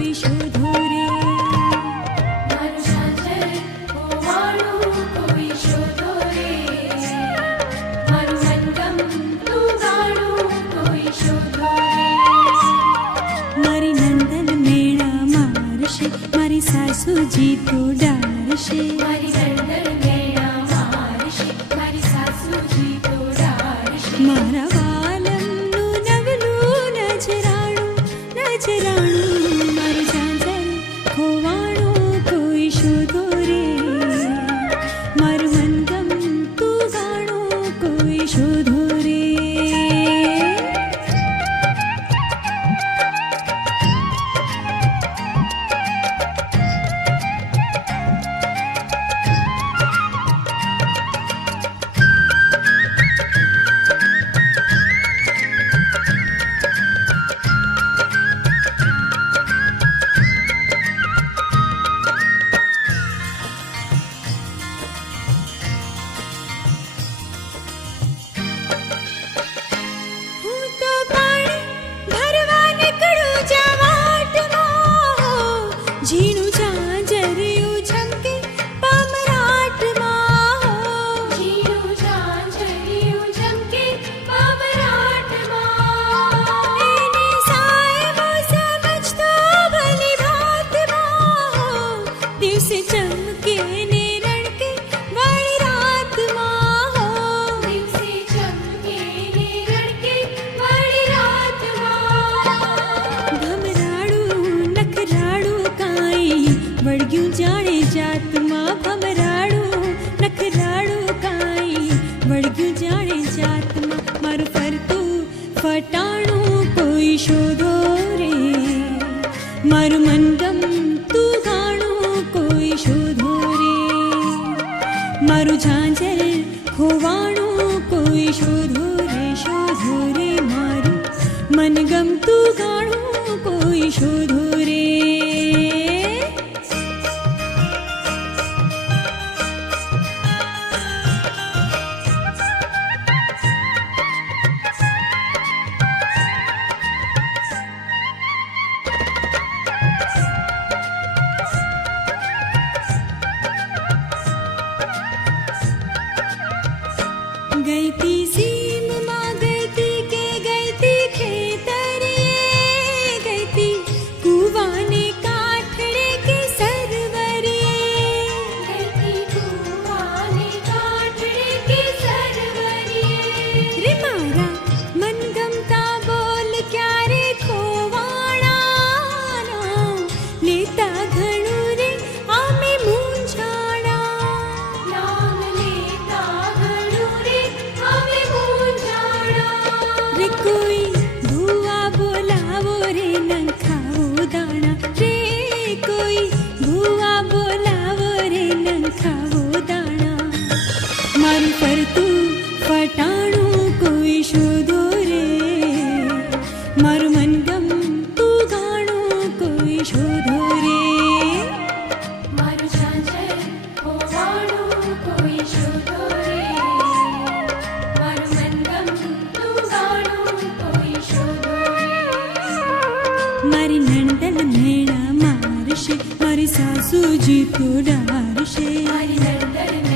કોઈ શોધો રે. મારું ઝાંઝર ખોવાણું કોઈ શોધો રે. મારું મનગમતું ગાણું કોઈ શોધો રે. મારી નંદન મેળા મારશે, મારી સાસુજી તો ડારશે. મારી નંદન મેળા મારશે, મારી સાસુજી તો ડારશે. મારા વાલમનું નવલું નજરાણું નજરાણું, મારું ઝાંઝર ખોવાણું કોઈ શોધો રે. મારું મનગમતું ગાણું કોઈ શોધો રે. હું તો પાણી ભરવા નીકળું જવાટમાં, ઝીણું ઝાંઝરિયું ઝમકે પામરાટમાં. ઝીણું ઝાંઝરિયું ઝમકે પામરાટમાં. એની સાહેબો સમજતો ભલી ભાતમાં, દિવસે ચમકે ને રણકે વાળી રાતમાં. દિવસે ચમકે ને રડકે વાળી રાતમાં. ભમરાડું નખરાડું કાંઈ વળગ્યું જાણે જાતમાં. ભમરાડું નખરાડું કાંઈ વળગ્યું જાણે જાતમાં. મારું ફરતું ફટાણું કોઈ શોધો રે. મારું મનગમતું ગાણું કોઈ શોધો રે. મારું ઝાંઝર ખોવાણું કોઈ શોધો રે. શોધો રે મારું મનગમતું ગાણું કોઈ શોધો રે. ગઈતી સીમમાં ગઈતી કે ગઈતી ખેતરે, ગઈતી કૂવાને કાંઠડે કે સરવરે. ગઈતી કૂવાને કાંઠડે કે સરવરે. રે મારા મનગમતા બોલ ક્યારે ખોવાણાના, લેતા ઘણું રે આમે મૂંઝાણા. નામ લેતા ઘણું રે અમે મૂંઝાણા. રે કોઈ ભૂવા બોલાવો રે નંખાવો દાણા. રે કોઈ ભૂવા બોલાવો રે નંખાવો દાણા. મારું ફરતું ફટાણું કોઈ શોધો રે. મારું મનગમતું ગાણું કોઈ શોધો રે. મારું ઝાંઝર ખોવાણું કોઈ શોધો રે. મારું મનગમતું ગાણું કોઈ શોધો રે. મારી નંદન મેળા મારશે, મારી સાસુજી તો ડારશે. મારી નંદન